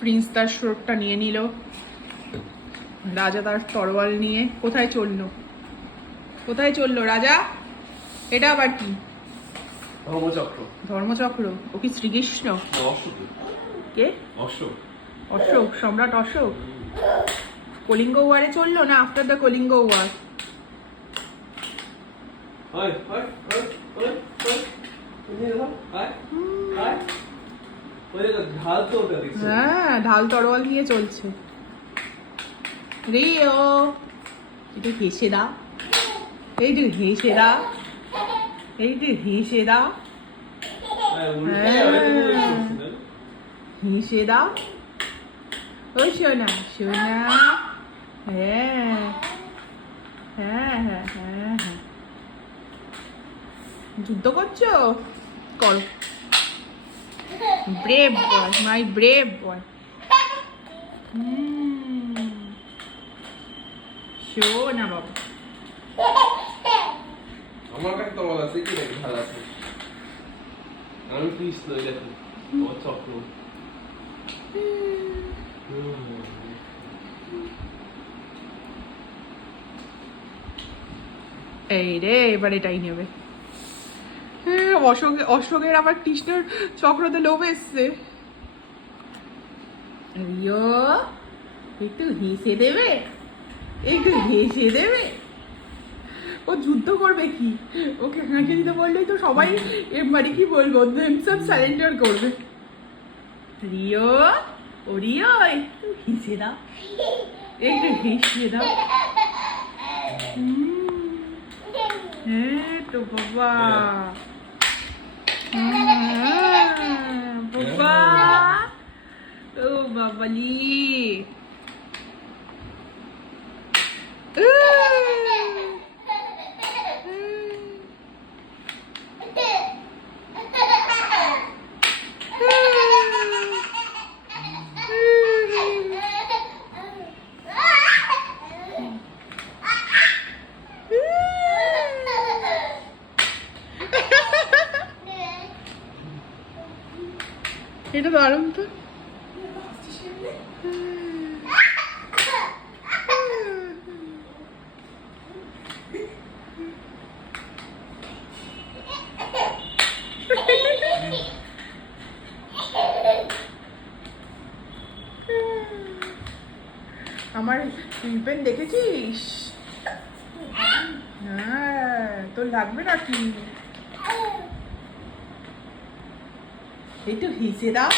Prince তার স্রোতটা নিয়ে নিল। রাজা তার তরোয়াল নিয়ে কোথায় চলল? কোথায় চলল রাজা? এটা আবার কি? ধর্মচক্র। ধর্মচক্র? ও কি শ্রীকৃষ্ণ? অশোক। কে? অশোক। অশোক সম্রাট অশোক। কলিঙ্গ ওয়ারে চলল না আফটার দ্য কলিঙ্গ ওয়ার? হয় হয় হয় হয় হয়। হ্যাঁ ঢাল তরোয়াল নিয়ে চলছে। রে ও একটু হেসে দা এই যে হেসে দা এই যে হেসে দা। হেসে দা ওই সোনা সোনা। হ্যাঁ। হ্যাঁ হ্যাঁ হ্যাঁ হ্যাঁ। যুদ্ধ করছ? কর। ব্রেভ বয় মাই ব্রেভ বয় শোনা বাবা আমার কাছে তরল আছে কি নাকি ঢাল আছে আমি কৃষ্ণ এই দেখো আমার চক্র। এই রে এবার এটাই নেবে হ্যাঁ, অশোক অশোকের আবার কৃষ্ণর চক্রতে লোভ এসছে। একটু হেসে দেবে? একটু হেসে দেবে? ও যুদ্ধ করবে কি? ওকে হাঁকে দিতে বললেই তো সবাই মানে কি বলব সব সারেন্ডার করবে। রিও ও রিও একটু হেসে দাও। একটু হেসে দাও। হ্যাঁ তো বাবা। হ্যাঁ, বাবা ও বাবালি এটা দারুণ তো আমার টিউবেন দেখেছিস? হ্যাঁ তোর লাগবে নাকি? এই হিসে দাও।